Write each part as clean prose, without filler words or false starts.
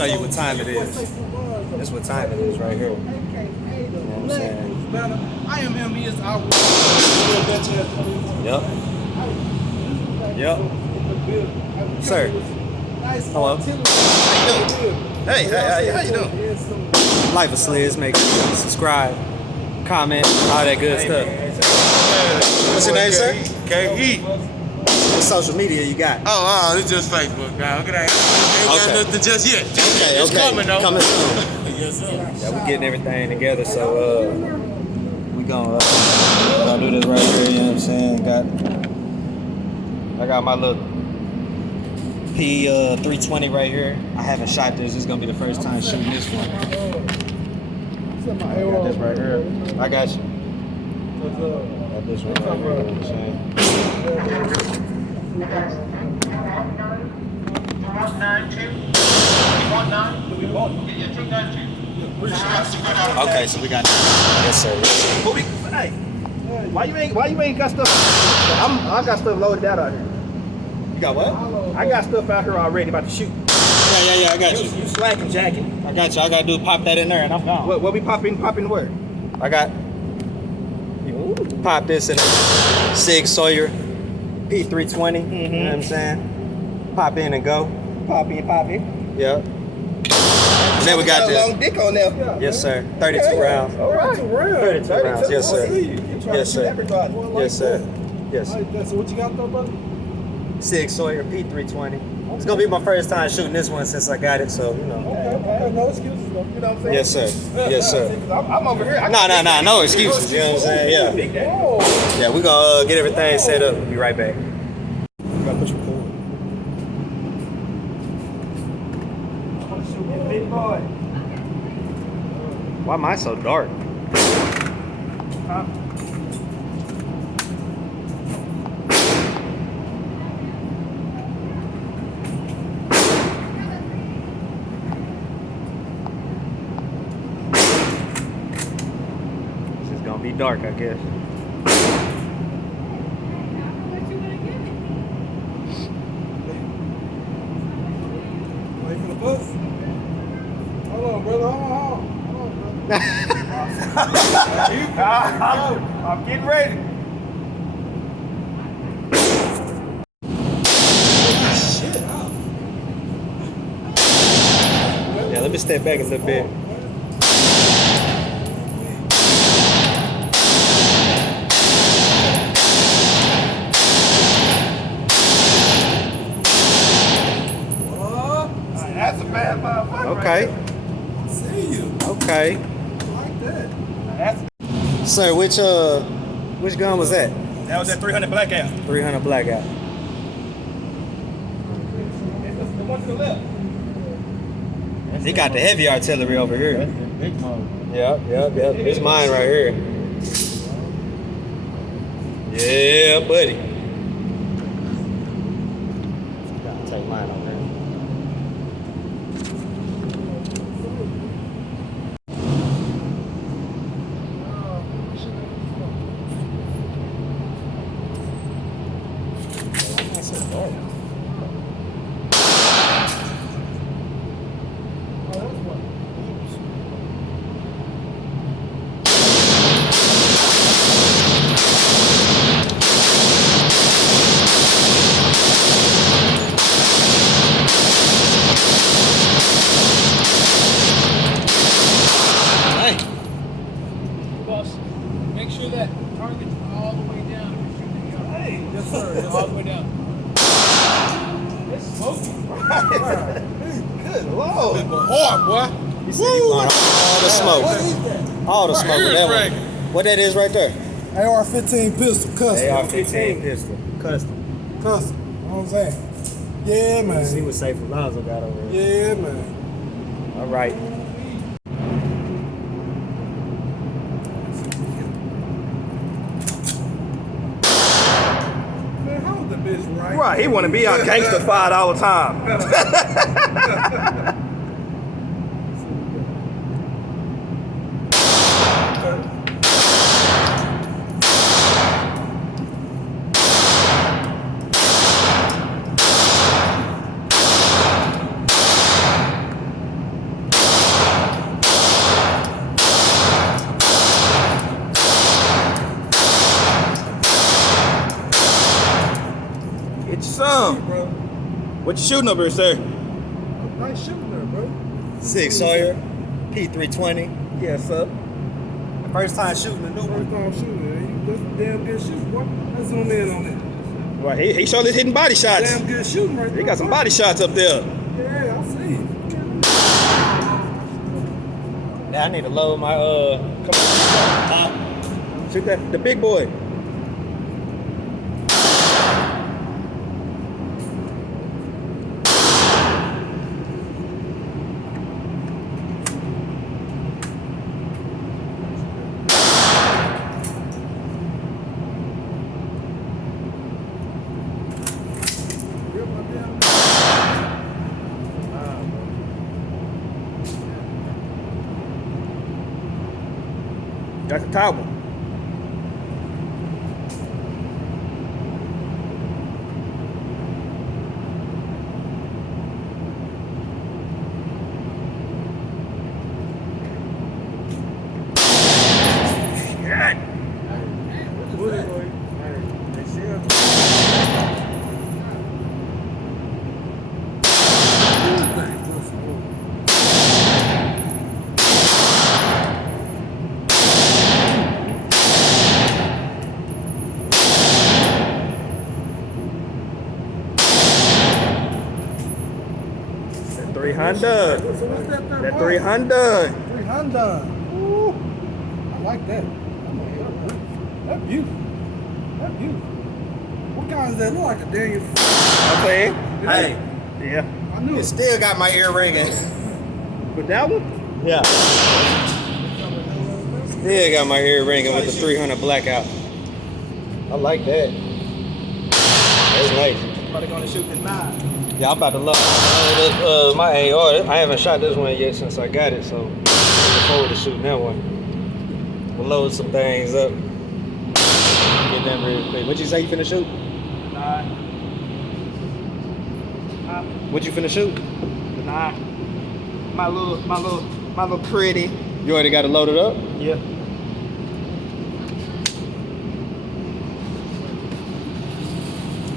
show you what time it is. That's what time it is right here. You know what I'm saying? I am him. He is our. Yep. Yep. Sir. Hello. Hey, how you doing? Life of Sliz. Make sure you subscribe, comment, all that good stuff. What's your name, sir? K.E. What social media you got? Oh, it's just Facebook, guy. Look at that. Ain't got nothing just yet. Okay, It's coming, though. Coming soon. Yes, sir. Yeah, we getting everything together, so we gonna do this right here. You know what I'm saying? I got my little P320 right here. I haven't shot this. This is gonna be the first time shooting this one. I got this right here. I got you. Got this one right here. You know what I'm saying? Okay, so we got. Yes, sir. Hey, why you ain't got stuff? I got stuff loaded out here. You got what? I got stuff out here already about to shoot. Yeah, I got you. You slacking, jacking. I got you. I gotta do pop that in there and I'm gone. What we popping where? I got. Pop this in a Sig Sawyer P320. You know what I'm saying? Pop in and go. Pop in. Yeah. And then we got a this. long dick on there. Yes, sir. 32 rounds. All right. 32 rounds. Yes, sir. Yes, sir. Yes, sir. Yes. So what you got though, brother? Sig Sawyer P320. It's gonna be my first time shooting this one since I got it, so you know. Okay. No excuses, though. You know what I'm saying? Yes, sir. Yes, sir. I'm over here. No excuses. You know what I'm saying? Yeah. Yeah, we gonna get everything set up. We'll be right back. You gotta push record. Big boy. Why am I so dark? Huh? This is gonna be dark, I guess. Wait for the bus. Hold on, brother. Hold on, brother. I'm getting ready. Yeah, let me step back a little bit. That's a bad motherfucker. Okay. Right see you. Okay. Like that. Sir, which gun was that? That was that 300 blackout. 300 blackout. The one to the left. He got the heavy artillery over here. Yep. It's mine right here. Yeah, buddy. Gotta take mine over there. Make sure that target's all the way down. Hey. Yes, sir. All the way down. It's smoky. Good lord. Hard, boy. He said he want all the smoke. What is that? All the smoke with that one. What that is right there? AR-15 pistol, custom. AR-15 pistol. Custom. Custom. You know what I'm saying? Yeah, man. See what Safe Alonzo got over here. Yeah, man. All right. Man, how was the bitch right? Right, he want to be out gangster-fied all the time. What you shooting over here, sir? Nice shooting there, bro. 6 Sawyer, P320. Yes, sir. First time shooting a new First one. time shooting. That's a damn good shooting, boy. Let's zoom in on it. Well, he surely hitting body shots. Damn good shooting right there. He got some body shots up there. Yeah, I see it. Now I need to load my come on. Shoot that the big boy. That's a top one. That 300. So what's that third That one? 300. 300. Ooh, I like that. That's beautiful. That's beautiful. What kind is that? Look like a Daniel. Okay. Hey. Yeah. I knew it. Still got my ear ringing. With that one? Yeah. Still got my ear ringing with the 300 blackout. I like that. That's nice. Probably gonna shoot the 9. Yeah, I'm about to load my AR. I haven't shot this one yet since I got it, so I'm looking forward to shooting that one. We'll load some things up. Get them real quick. What you say you finna shoot? What you finna shoot? Nah. My little pretty. You already got it loaded up? Yeah.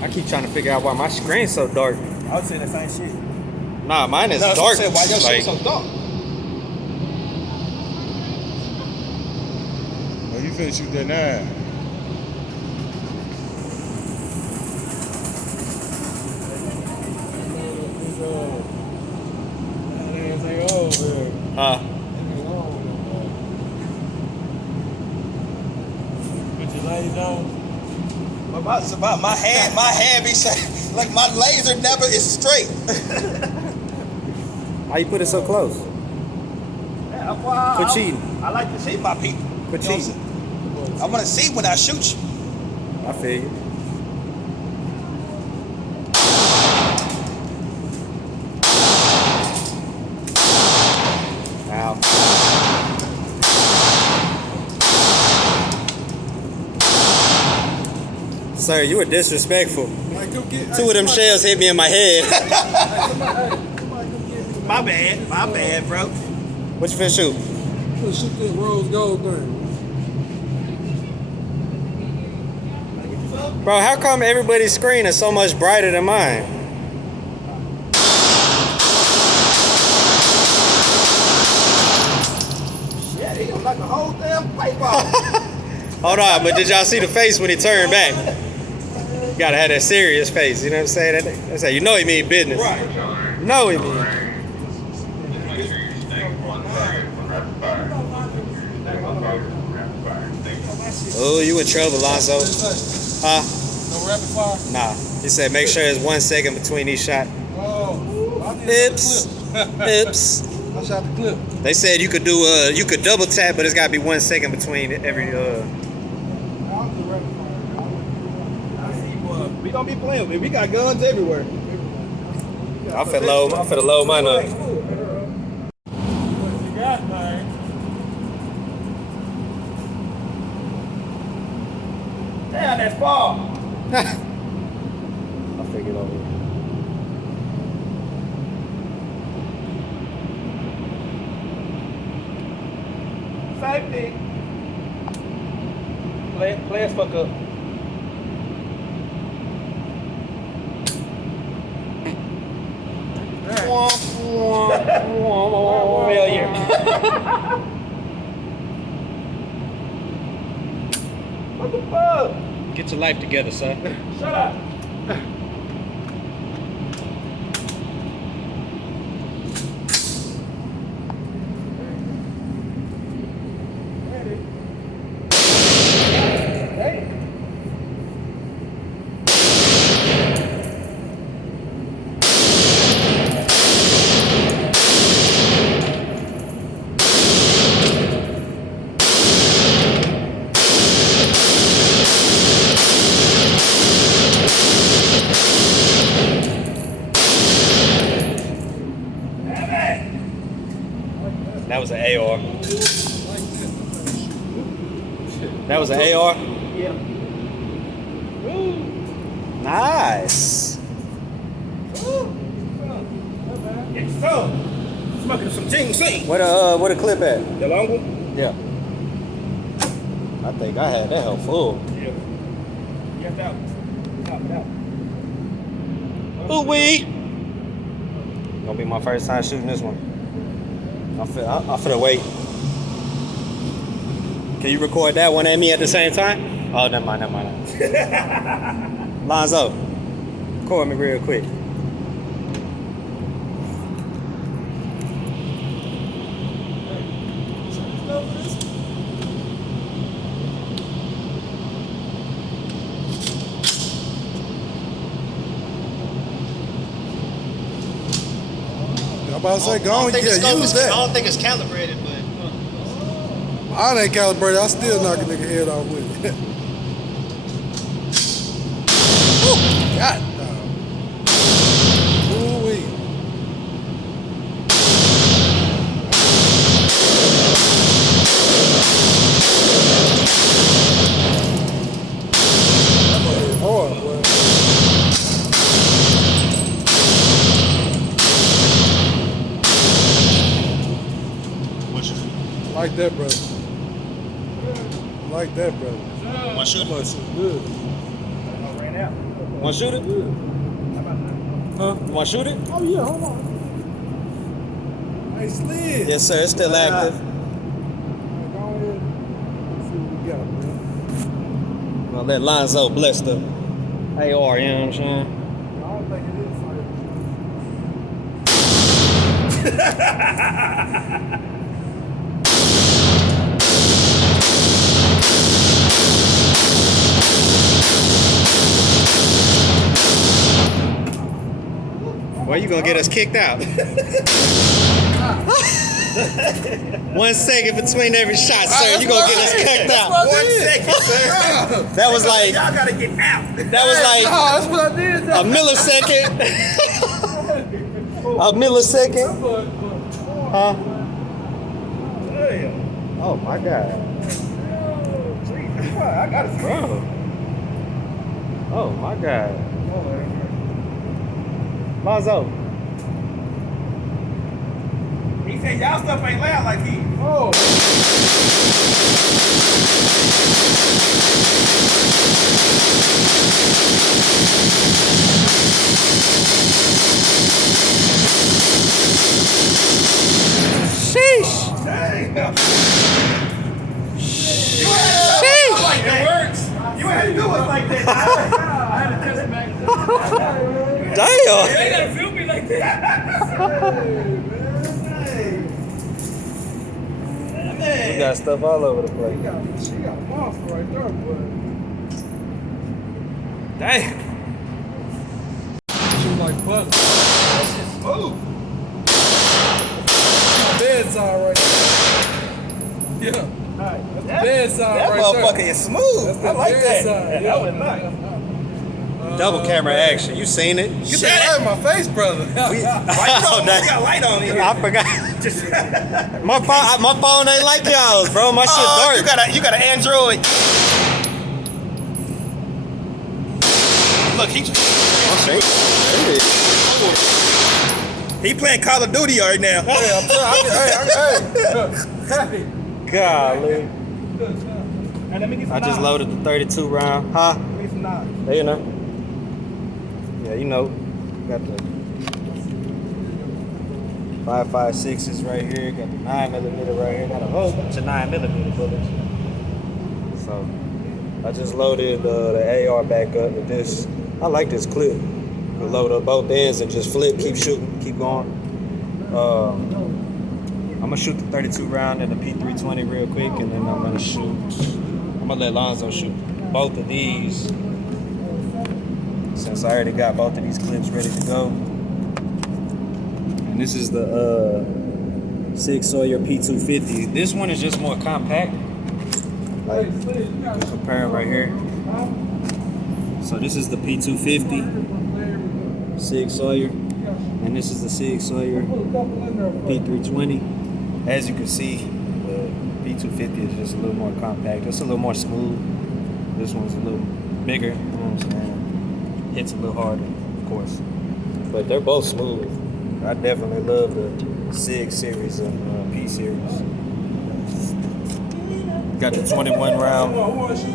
I keep trying to figure out why my screen's so dark. I would say the same shit. Nah, mine is No, dark. I said, why your Like, shit so dark? Oh, you finna shoot that 9. Put your lights on. About my hand be saying, like my laser never is straight. Why you put it so close? Yeah, well, Quit cheating. I like to see my people. Quit You know what I'm cheating. saying? I want to see when I shoot you. I feel you. Ow. Sir, you were disrespectful. Two of them shells hit me in my head. My bad, bro. What you finna shoot? Let's shoot that rose gold thing. Bro, how come everybody's screen is so much brighter than mine? Yeah, he was like a whole damn paintball. Hold on, but did y'all see the face when he turned back? You gotta have that serious face, you know what I'm saying? That's how you know he mean business. Right. No, he mean. Oh, you in trouble, Lonzo. Huh? No rapid fire? Nah. He said make sure there's 1 second between each shot. Oh, I need Ips. Ips. I shot the clip. They said you could do you could double tap, but it's gotta be 1 second between every I'll do rapid fire. I see, boy. We gonna be playing with it. We got guns everywhere. I'm finna load mine up. What you got, man? Damn, that's far. I figured over here. Safety. Play as fuck up. Failure. What the fuck? Get your life together, sir. Shut up. That was an AR. That was an AR? Yeah. Nice. Yes, sir. Smoking some Jing Sing. Where the clip at? The long one? Yeah. I think I had that hell full. Yeah. You have to top it out. Ooh wee. Gonna be my first time shooting this one. I'm finna wait. Can you record that one and me at the same time? Oh, never mind. Lonzo, record me real quick. I'm about to say, go on, use I that. don't think it's calibrated, but. I ain't calibrated. I still knock a nigga head off with it. God damn. Ooh-wee. That hit hard, boy. Like that, brother. Like that, brother. One shooter. That much is good. Ran out. Want to shoot it? Huh? You want to shoot it? Oh, yeah, hold on. Nice slid. Yes, sir. It's still active. Go ahead. Let's see what we got, man. I'm gonna let Lonzo bless the AR, you know what I'm saying? I don't think it is like. Well, you gonna get us kicked out. 1 second between every shot, sir. You gonna get us kicked out. 1 second, sir. That was like Y'all gotta get out. that was like That's what I did. a millisecond. A millisecond. Huh? Oh my God. I got it. Bro. Oh my God. Lonzo. He said y'all stuff ain't loud like he. Oh. Sheesh. Damn. Sheesh. It works. You had to do it like that. I had to test it back. Damn. They gotta feel me like that. We got stuff all over the place. She got a monster right there, boy. Damn. She was like butter. Smooth. Bedside right there. Yeah. That's the bedside That right motherfucker there. is smooth. That's the I like that. bedside. Yeah, that was nice. Double camera action. You seen it? Get that out of my face, brother. Oh, We got light on here. I forgot. My phone ain't like y'all's, bro. My shit dark. You got an Android. Look, he playing Call of Duty right now. Hey. Golly. Hey, let me get some I just knives. loaded the 32 round. Huh? Let me get some knives. There you know. Yeah, you know. Got the. 5.56s right here. Got the 9mm right here. Got a whole bunch of 9mm bullets. So I just loaded the AR back up with this. I like this clip. You load up both ends and just flip, keep shooting, keep going. I'm gonna shoot the 32 round and the P320 real quick, and then I'm gonna let Lonzo shoot both of these, since I already got both of these clips ready to go. And this is the Sig Sauer P250. This one is just more compact. Like, you can compare them right here. So this is the P250 Sig Sauer, and this is the Sig Sauer P320. As you can see, the P250 is just a little more compact. It's a little more smooth. This one's a little bigger, you know what I'm saying? Hits a little harder, of course. But they're both smooth. I definitely love the Sig series and P series. Got the 21 round.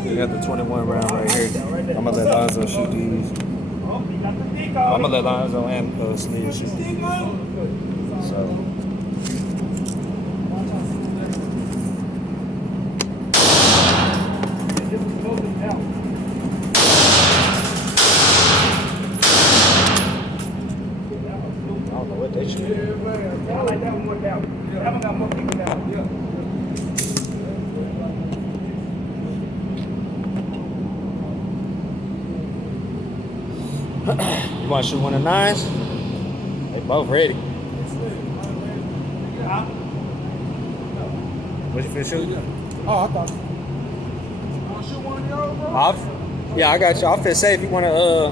We got the 21 round right here. I'm gonna let Lonzo shoot these. I'm gonna let Lonzo and Sleeve shoot these. So. You want to shoot one of the 9s? They both ready. What you finna shoot? Oh, I thought. You want to shoot one of y'all, bro? Yeah, I got you. I'll finna say if you want to,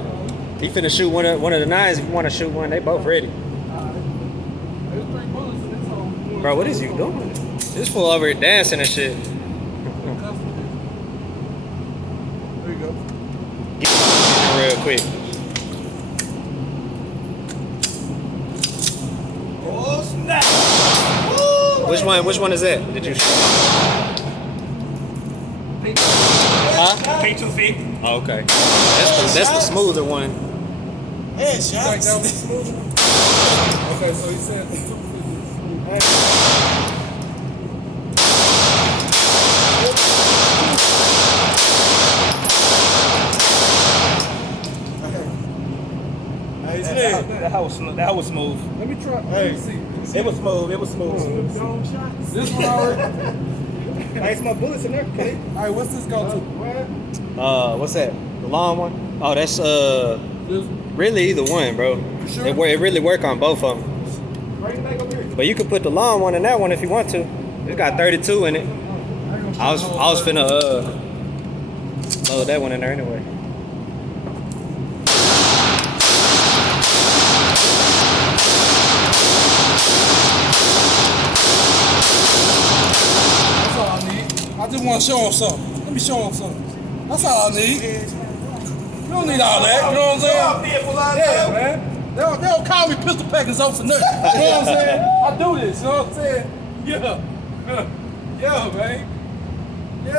he finna shoot one of the 9s. If you want to shoot one, they both ready. There's 3 bullets in this hole. Bro, what is you doing? This fool over here dancing and shit. There you go. Get in real quick. Oh snap! Which one is that? Did you shoot? Huh? P250. Oh, okay. That's the smoother one. Headshots. Okay, so he said the 250. That was smooth. Let me try. Let me see. It was smooth. It was smooth. This one already. Hey, it's my bullets in there, okay? All right, what's this go to? What's that? The long one? Oh, that's This really either one, bro. sure? It really work on both of them. Bring it back up here. But you could put the long one in that one if you want to. It's got 32 in it. I was finna load that one in there anyway. That's all I need. I just want to show him something. Let me show him something. That's all I need. You don't need all that. You know what I'm saying? Yeah, man. They don't call me pistol packers off for nothing. You know what I'm saying? I do this. You know what I'm saying? Yeah. Yeah, man. Yeah.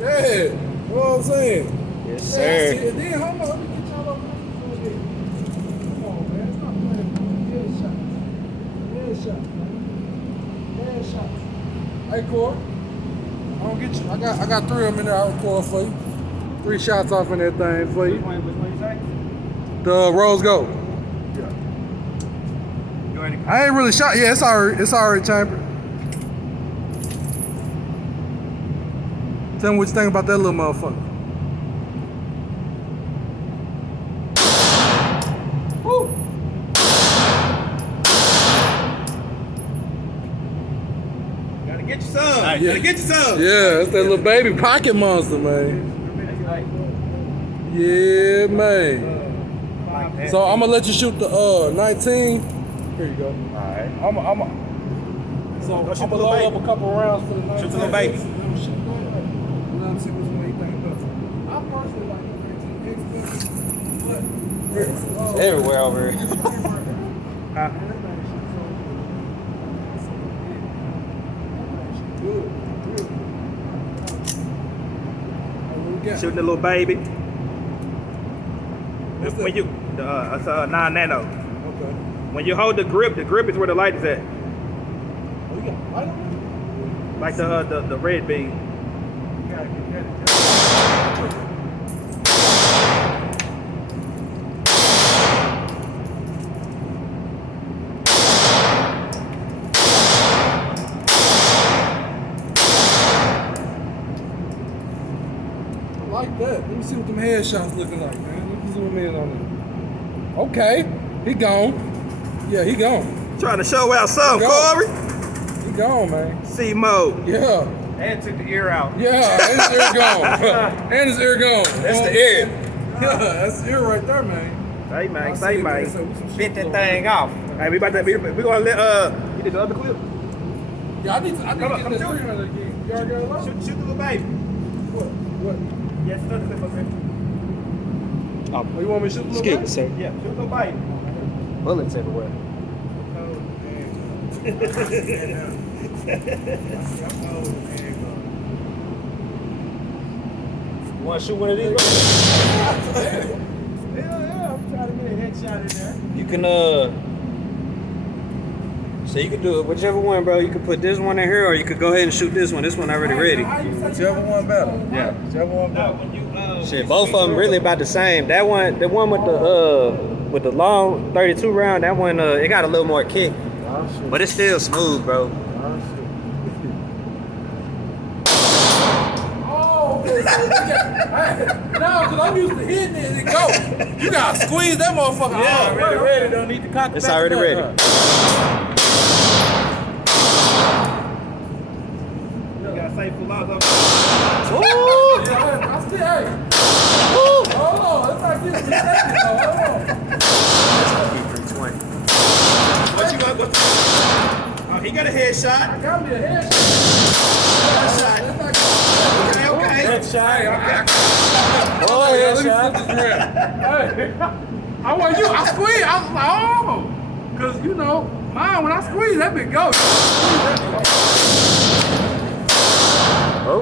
Yeah. You know what I'm saying? Yes, Yeah, sir. then hold on. Let me get y'all over here. Come on, man. Stop playing. Headshot. Headshot, man. Headshot. Hey, Cory. I'll get you. I got 3 of them in there. I'll record for you. 3 shots off in that thing for you. Which one you say? The rose gold. Yeah. You already. I ain't really shot. Yeah, it's already chambered. Tell me what you think about that little motherfucker. Woo! Gotta get you some. Yeah. Gotta get you some. Yeah, that's that little baby pocket monster, man. Yeah, man. So I'm gonna let you shoot the 19. Here you go. Alright. I'm so Go shoot I'm the gonna little load baby. up a couple rounds for the 19. Shoot the little baby. Let me see which one you think about. I personally like the 19 X, but Everywhere over here. Good. Shooting the little baby. What's When that? you, it's 9 nano. Okay. When you hold the grip is where the light is at. Oh, you got a light on it? Like the red beam. You gotta get that. Like that. Let me see what them headshots looking like, man. Let me zoom in on it. Okay, he gone. Yeah, he gone. Trying to show out something, Cory. He gone, man. C mode. Yeah, And took the ear out. yeah, and his ear gone. And his ear gone. That's the ear. Yeah, that's the ear right there, man. Say, man, I say, see it, man. so we some Fit shit that going thing off. Hey, we gonna let you did the other clip? Yeah, I need to Come get on, this shoot. 300 again. You already got it low? Shoot the little baby. What? Yes, another clip up here. Oh, you want me to shoot the little Excuse baby? me, sir. Yeah, shoot the little baby. Bullets everywhere. You want to shoot one of these, bro? Yeah, I'm trying to get a headshot in there. You can, so you can do it, whichever one, bro. You can put this one in here, or you could go ahead and shoot this one. This one already ready. Whichever one better. Yeah. Whichever one better. Shit, both of them really about the same. That one, the one with the long 32 round, that one, it got a little more kick, but it's still smooth, bro. Oh, okay. So now, because I'm used to hitting it and it go. You gotta squeeze that motherfucker. Yeah, Oh, ready. Don't need to cock it It's back already up. ready. You gotta say full out. Yeah, I still, hey. Hold on, let's not get it mistaken, though. Hold on. What you gonna go? Oh, he got a headshot. I got me a headshot. Headshot. Okay. Headshot. Oh, yeah, let me flip this around. Hey, I want you. I squeeze. I was like, oh. Because, you know, mine, when I squeeze, that bit goes. Oh,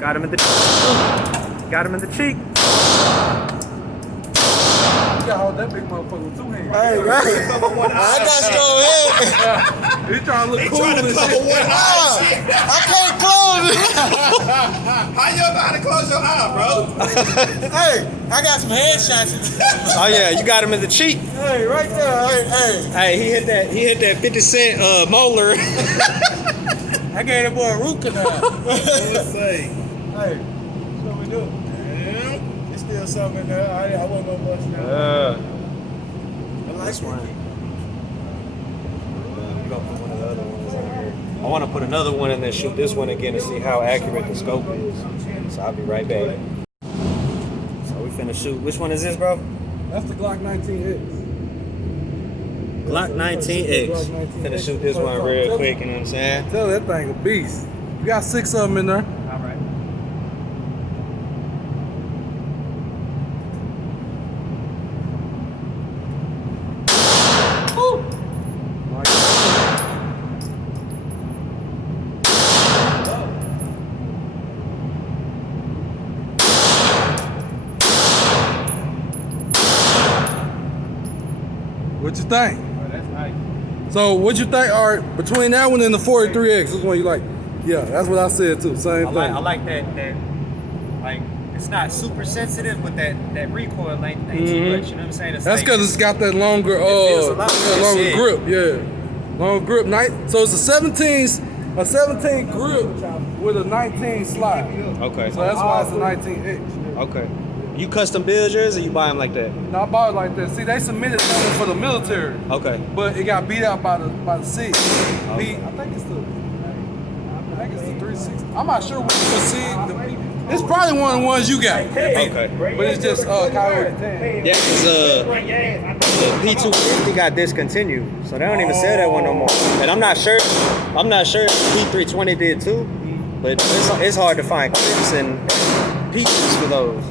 got him in the cheek. You gotta hold that big motherfucker with 2 hands. Hey, right. I got strong head. He trying to look cool Trying to and cover shit. one eye. I can't close it. How you know how to close your eye, bro? Hey, I got some headshots. Oh yeah, you got him in the cheek. Hey, right there. Hey. Hey, he hit that 50 cent molar. I gave that boy a root canal. Let's say. Hey, what we do? Yeah. It's still something in there. I wasn't gonna bust it down. This one. We're gonna put one of the other ones in here. I want to put another one and then shoot this one again to see how accurate the scope is. So I'll be right back. So we finna shoot. Which one is this, bro? That's the Glock 19X. Glock 19X. Finna shoot this one real quick, you know what I'm saying? Tell that thing a beast. You got 6 of them in there. All right. What you think? Oh, that's nice. So what you think are between that one and the 43X? Which one you like? Yeah, that's what I said too. Same thing. I like that like it's not super sensitive, but that recoil ain't too much. You know what I'm saying? That's because it's got that longer, feels a lot like longer shit. grip. Yeah, long grip. So it's a 17 grip with a 19 slide. Okay. So that's why it's a 19X. Okay. You custom build yours or you buy them like that? No, I bought it like that. See, they submitted something for the military, Okay. but it got beat out by the SIG. I think it's the 360. I'm not sure which was SIG. It's probably one of the ones you got. Okay. But it's just Coyote 10. Yeah, because the P250 got discontinued, so they don't even sell that one no more. And I'm not sure if the P320 did too, but it's hard to find clips and pieces for those.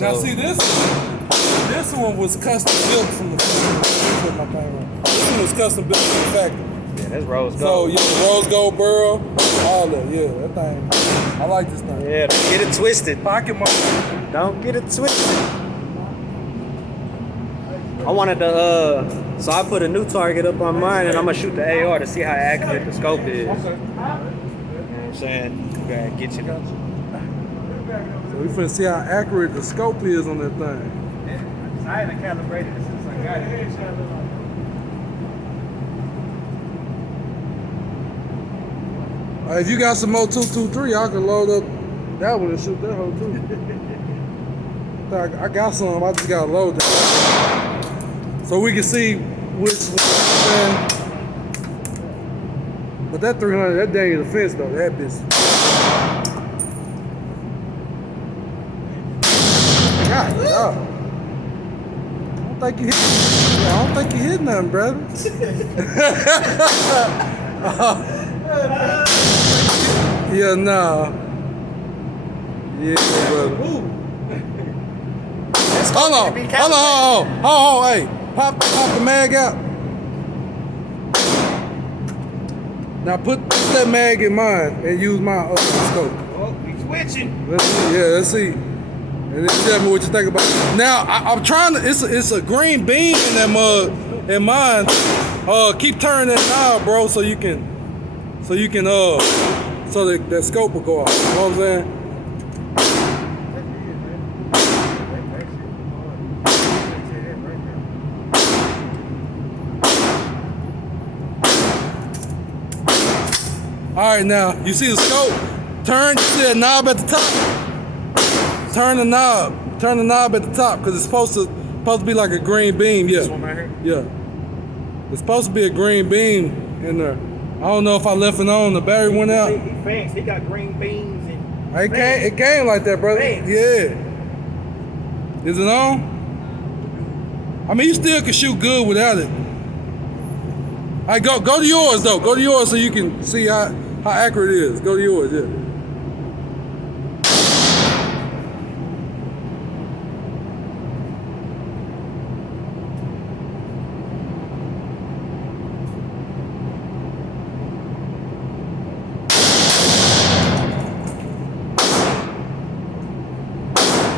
Now So- see this one was custom built from the factory. This one was custom built from the factory. Yeah, that's rose So gold. yeah, rose gold burl, all that. Yeah, that thing. I like this thing. Yeah, don't get it twisted. Pocket money. Don't get it twisted. I wanted to So I put a new target up on mine, and I'm gonna shoot the AR to see how accurate the scope is. You know what I'm saying? Okay, get you. So we finna see how accurate the scope is on that thing. I haven't calibrated it since I got it. If you got some more 223, I can load up that one and shoot that whole too. I got some, I just gotta load that. So we can see which one. But that 300, that dang is a fence though, that bitch. God, I don't think you hit. I don't think you hit nothing, brother. Yeah, nah. Yeah, brother. Hold on, hey, pop the mag out. Now put that mag in mine and use my scope. Oh, we switching. Let's see. And then tell me what you think about it. Now I'm trying to. It's a green beam in that mug. In mine, keep turning that knob, bro, so that scope will go off. You know what I'm saying? All right, now you see the scope. Turn. You see that knob at the top. Turn the knob at the top because it's supposed to be like a green beam. Yeah. This one right here? Yeah. It's supposed to be a green beam in there. I don't know if I left it on. The battery went out. He fancy. He got green beans and. It came like that, brother. Thanks. Yeah. Is it on? I mean, you still can shoot good without it. All right, go to yours though. Go to yours so you can see how accurate it is. Go to yours, yeah.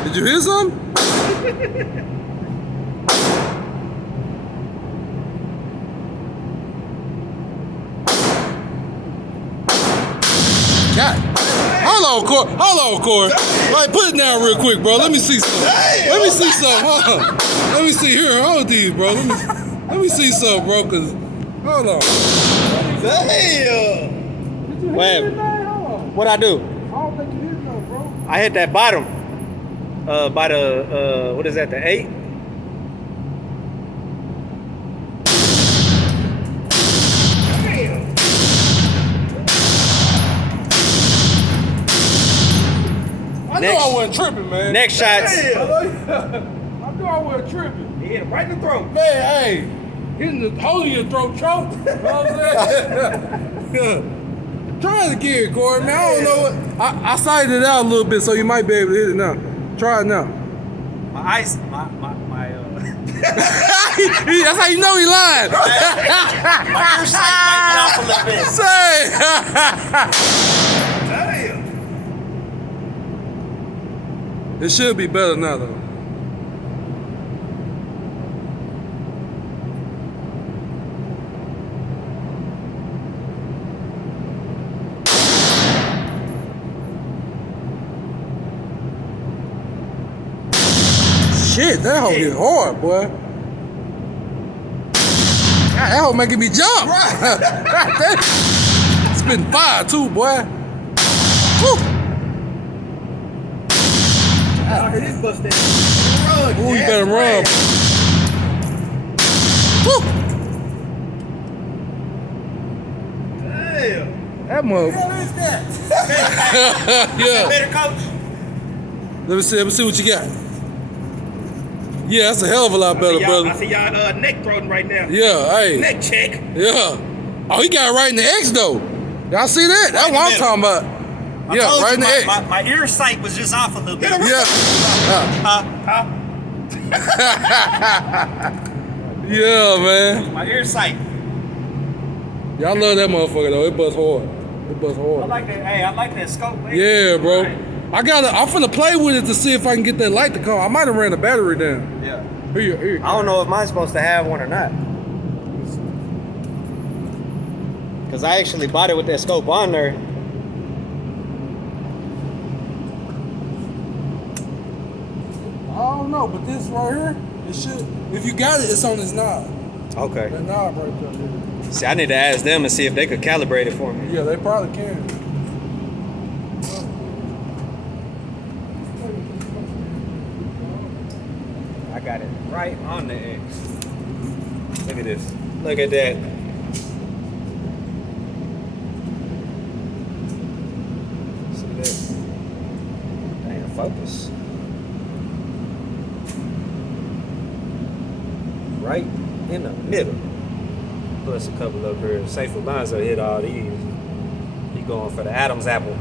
Did you hear something? God. Hold on, Cory. Like, put it down real quick, bro. Let me see something. Hold on. Let me see here. Hold these, bro. Let me see something, bro. Cause hold on. Damn. Wait, what I do? I don't think you hit no, bro. I hit that bottom. By the what is that? The 8. I knew I wasn't tripping, man. Next shots. I knew I wasn't tripping. He hit him right in the throat. Man, hey, holding your throat choke. You know what I'm saying? Trying to get it, Cory, man. I don't know what. I sighted it out a little bit, so you might be able to hit it now. Try it now. My ice, That's how you know he lying. my ear sight might get off a little bit. Say. Damn. It should be better now, though. Shit, that hoe get hard, boy. God, that hoe making me jump. It's been fire too, boy. Woo. He's busted. Ooh, you better run. Woo. Damn. That mother. What is that? Yeah. Better coach. Let me see what you got. Yeah, that's a hell of a lot better, brother. I see y'all neck throating right now. Yeah, hey. Neck check. Yeah. Oh, he got it right in the X though. Y'all see that? That's what I'm talking about. Yeah, right in the X. My ear sight was just off a little bit. Yeah. Yeah, man. My ear sight. Y'all love that motherfucker though. It bust hard. I like that. Hey, I like that scope, man. Yeah, bro. Right. I'm finna play with it to see if I can get that light to come. I might have ran the battery down. Yeah. Here. I don't know if mine's supposed to have one or not. Because I actually bought it with that scope on there. I don't know, but this right here, it should. If you got it, it's on this knob. Okay. That knob right there. Yeah. See, I need to ask them and see if they could calibrate it for me. Yeah, they probably can. I got it right on the X. Look at this. Look at that. See that? Damn, focus. Right in the middle. Plus a couple up here. Safe Alonzo hit all these. He going for the Adam's apple.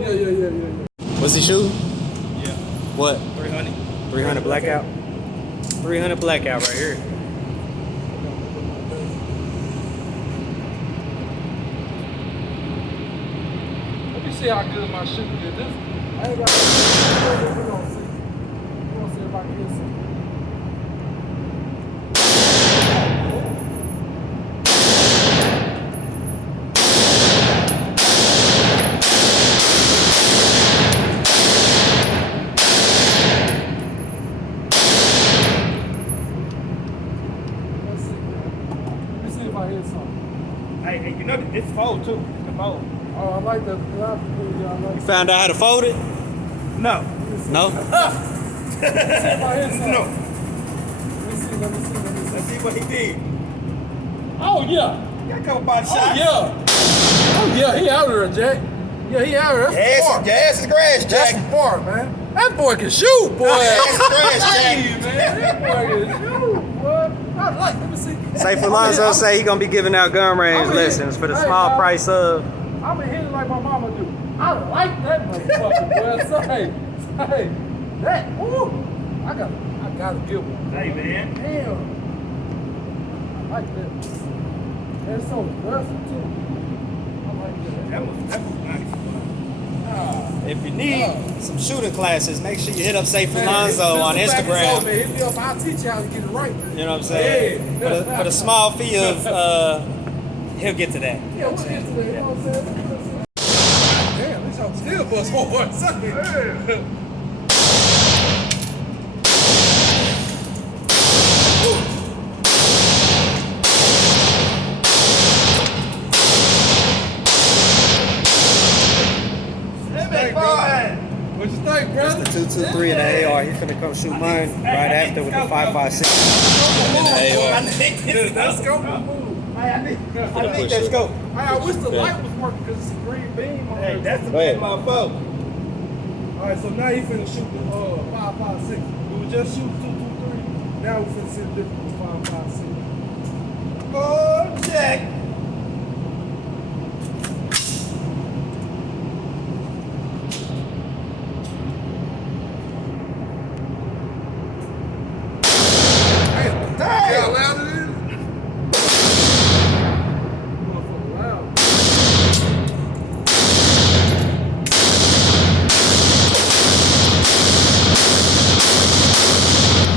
Yeah. What's he shooting? Yeah. What? 300. 300 blackout? 300 blackout right here. Let me see how good my shooting is. This, I ain't got. We're gonna see. We're gonna see if I can hit something. Hey, you know it's fold too. It's the fold. Oh, I like that. You found out how to fold it? No. No? No. Let me see. Let's see what he did. Oh, yeah. Got a couple body Oh, shots. yeah. Oh, yeah, he out there, Jack. Yeah, he out there. That's far. Gas is grass, That's Jack. far, man. That boy can shoot, boy. Gas is grass, Hey, Jack. man. That boy can shoot, boy. I like, let me see. Safe Alonzo say he gonna be giving out gun range lessons for the small price of. I'm going to hit it like my mama do. I like that motherfucker, boy. Hey, that, woo. I gotta give one. Hey, man. Damn. I like that. That's so aggressive, too. I like that. That was nice. If you need some shooting classes, make sure you hit up Safe Man, Alonzo on this is the fact Instagram. it's over. Hit me up. I'll teach you how to get it right, man. You know what I'm saying? Yeah. For the small fee of, he'll get to that. Yeah, we'll get to that. You know what I'm saying? Damn, this y'all still bust hard. What you think, brother? The 223 and the AR, he finna come shoot mine right after with the 5.56 and the AR. Let's go. I need that scope. Hey, I wish the light was working because it's a green beam on Hey, there. that's the Go ahead. my phone. All right, so now he finna shoot the 5.56. We were just shooting 223. Now we finna see the difference with 5.56. Oh, Jack. Damn! How loud it is? Motherfucker loud.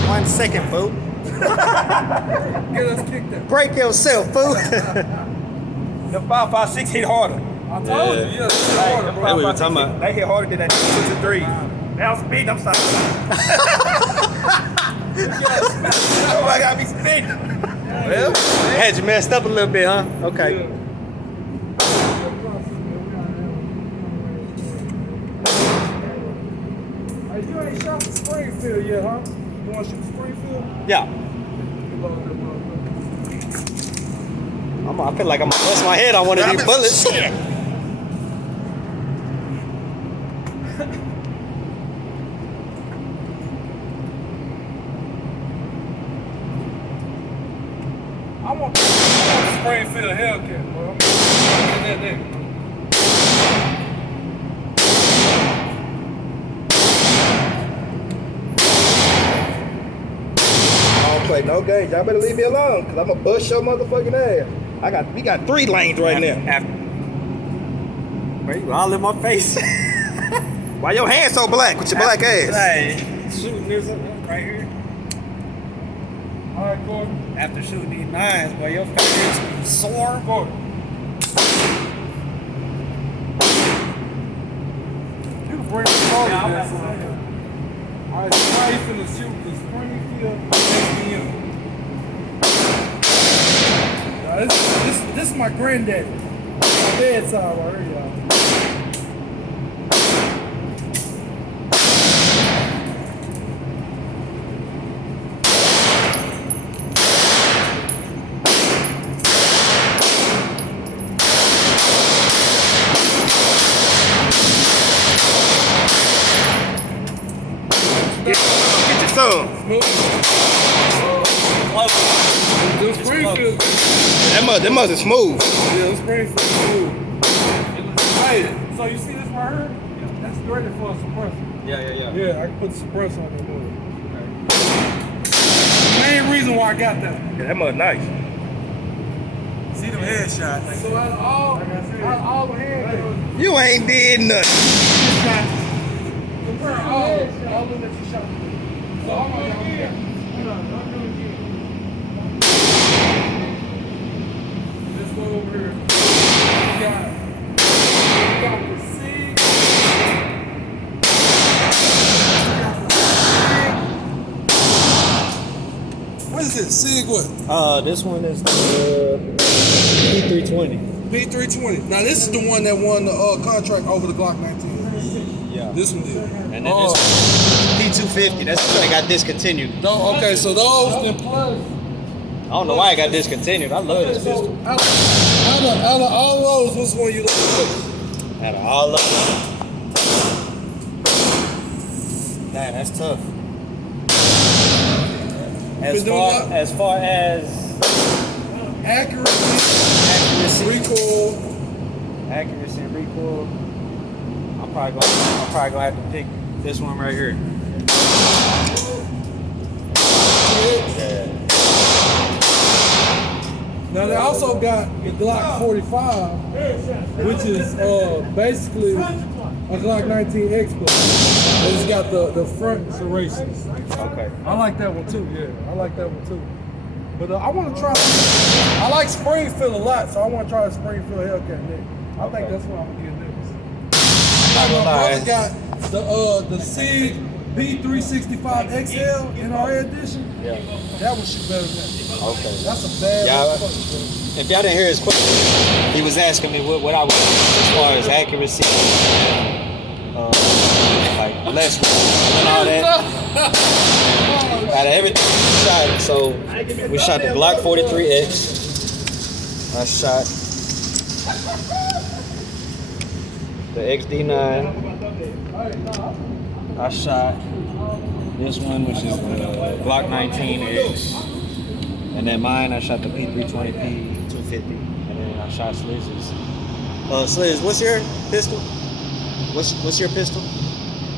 1 second, fool. Get us kicked out. Break yourself, fool. The 5.56 hit harder. I told you, yeah, it's harder, bro. That's what we were talking about. They hit harder than that 223. Now I'm speeding, I'm sorry. Oh, I gotta be speeding. Well, had you messed up a little bit, huh? Okay. Hey, you ain't shot the Springfield yet, huh? You want to shoot the Springfield? Yeah. I feel like I'm gonna bust my head on one of these bullets. I want the Springfield Hellcat, bro. I'm getting that nigga. I don't play no games. Y'all better leave me alone, cause I'm gonna bust your motherfucking ass. We got 3 lanes right now. bro. You all in my face. Why your hands so black with your black ass? Hey, shooting this right here. All right, Cory. After shooting these nines, boy, your fingers be sore. Cory. You can bring the phone Yeah, I'm there, about to son. say. All right, so now you finna shoot the Springfield XDM. Now, this is my granddaddy. My bedside right here, y'all. Get your son. The Springfield. That must is smooth. Yeah, the Springfield. Smooth. Hey, so you see this right here? That's ready for a suppressor. Yeah. Yeah, I can put the suppressor on the wood. Main reason why I got that. Yeah, that must nice. See them headshots. So out of all the heads, You ain't did nothing. compare all of them that you shot. So I'm gonna get let's go over here. We got the seed. What is it? Sig what? This one is the P320. P320. Now this is the one that won the contract over the Glock 19. Yeah. This one did. And then this P250. That's what I got discontinued. Okay, so those then plus. I don't know why I got discontinued. I love this pistol. Out of all those, which one you look for? Out of all of them. Damn, that's tough. As far as Accuracy, recoil. accuracy and recoil, I'm probably gonna have to pick this one right here. Now they also got the Glock 45, which is basically a Glock 19 X blade. It's got the front serrations. Okay. I like that one too. Yeah, I like that one too. But I want to try. I like Springfield a lot, so I want to try the Springfield Hellcat next. I think that's what I'm gonna get next. My brother got the Sig B365 XL NRA edition. Yeah. That one shoot better than that. Okay. That's a bad motherfucker, bro. If y'all didn't hear his question, he was asking me what I was as far as accuracy, like less and all that. Out of everything we shot, so we shot the Glock 43X. I shot the XD9. I shot this one, which is the Glock 19X. And then mine, I shot the P320P 250. And then I shot Slizz's. Slizz, what's your pistol? What's your pistol?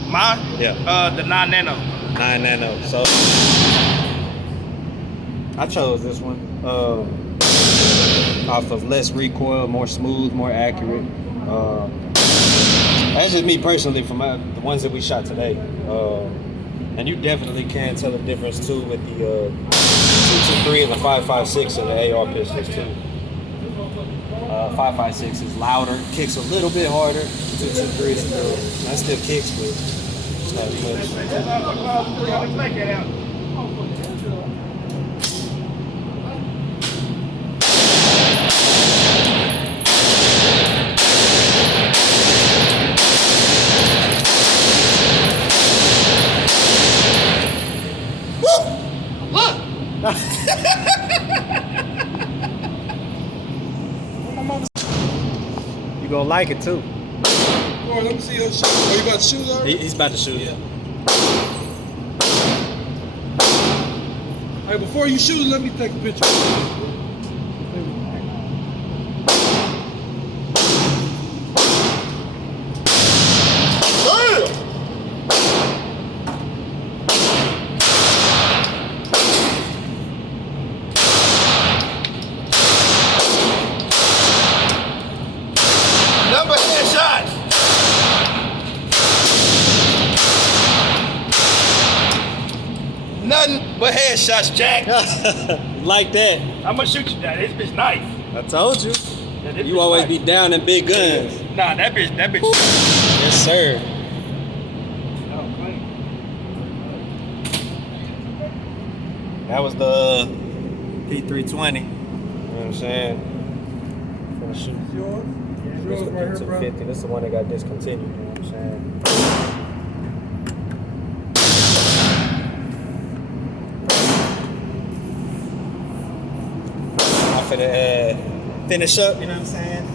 Mine? Yeah. The 9 nano. 9 nano. So I chose this one off of less recoil, more smooth, more accurate. That's just me personally from the ones that we shot today. And you definitely can tell the difference too with the 223 and the 5.56 and the AR pistols too. 5.56 is louder, kicks a little bit harder. 223 is still, that still kicks, but it's not as much. You gonna like it too. Boy, let me see your shoot. Are you about to shoot already? He's about to shoot. Yeah. Hey, before you shoot, let me take a picture. Number headshot. What headshots, Jack? Like that. I'm gonna shoot you down. This bitch knife. I told you. Yeah, this You bitch always knife. be down in big guns. Nah, that bitch. Yes, sir. That was the P320. You know what I'm saying? Finna shoot. Yours? This is the Yours right here, bro. P250. This is the one that got discontinued. You know what I'm saying? I'm finna finish up. You know what I'm saying?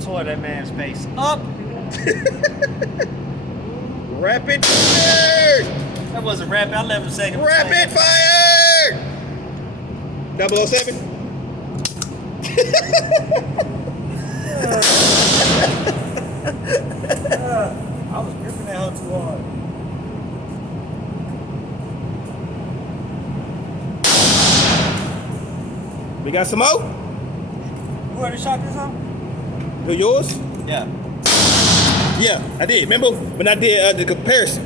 Tore that man's face up. Rapid fire! That wasn't rapid. I left him second. Rapid fire! 007? I was gripping that hoe too hard. We got some more? You already shot this on? Do yours? Yeah. Yeah, I did. Remember when I did the comparison?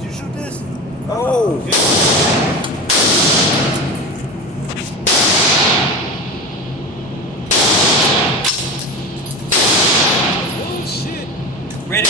Did you shoot this? Oh. Oh, shit. Ready?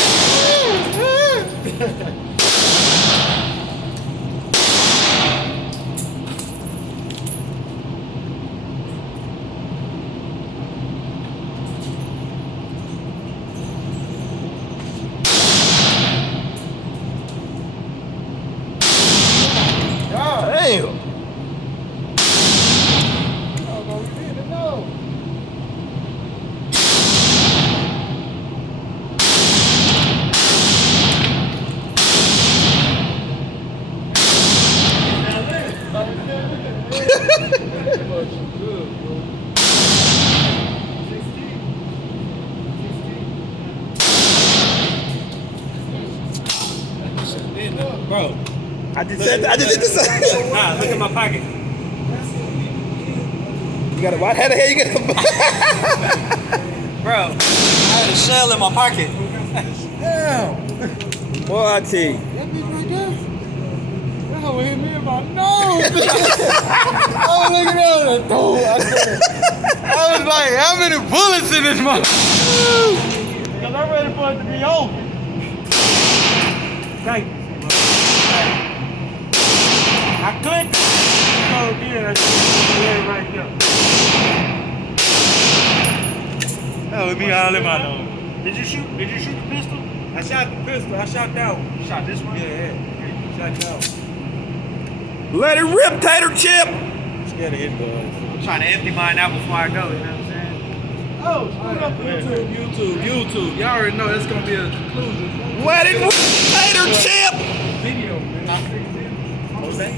Damn. Oh, no, you didn't know. Bro. I just did the same. Nah, look at my pocket. You got why the hell you get a Bro, I had a shell in my pocket. Damn. Boy, I tell you. That bitch right there. That hoe hit me in my nose. I was looking at it. I was like, how many bullets in this mother? Because I'm ready for it to be over. Thank you. I couldn't go again. I just right there. That would be all in my nose. Did you shoot the pistol? I shot the pistol. I shot that one. You shot this one? Yeah. Shot that one. Let it rip, tater chip. I'm scared of his guns. I'm trying to empty mine out before I go, you know what I'm saying? Oh, screwed up YouTube. Y'all already know that's gonna be a conclusion. Let it rip, tater chip. Video, man. What's that?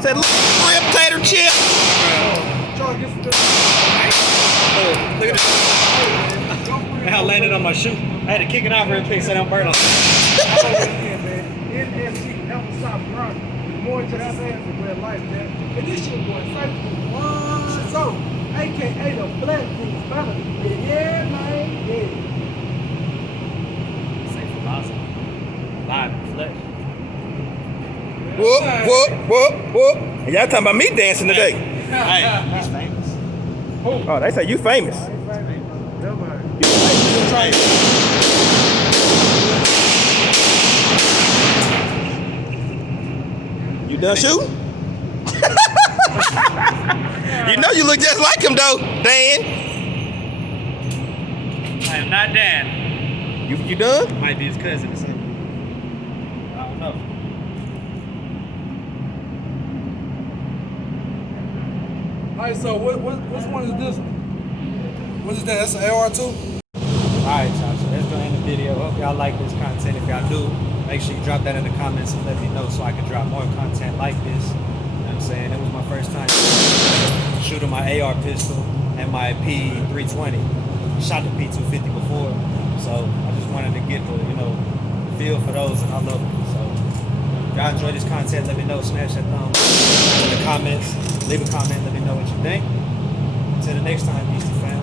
Said let it rip, tater chip. Try to get some good. Look at this. How it landed on my shoe. I had to kick it out real quick so I don't burn on. NSC, help us stop running. More just saying for real life, man. And this shit going cycle. So, AKA the Black Group family. Yeah, man. Yeah. Say philosophy. Live in flesh. Whoop. And y'all talking about me dancing today. Hey, he's famous. Oh, they say you famous. You done shooting? You know you look just like him though, Dan. I am not Dan. You done? Might be his cousin or something. I don't know. Alright, so which one is this one? What is that? That's an AR too? Alright, y'all, so that's gonna end the video. Hope y'all like this content. If y'all do, make sure you drop that in the comments and let me know so I can drop more content like this. You know what I'm saying? It was my first time shooting my AR pistol and my P320. Shot the P250 before, so I just wanted to get the, feel for those, and I love them. So if y'all enjoy this content, let me know. Smash that thumb in the comments. Leave a comment, let me know what you think. Until the next time, Beastie fam.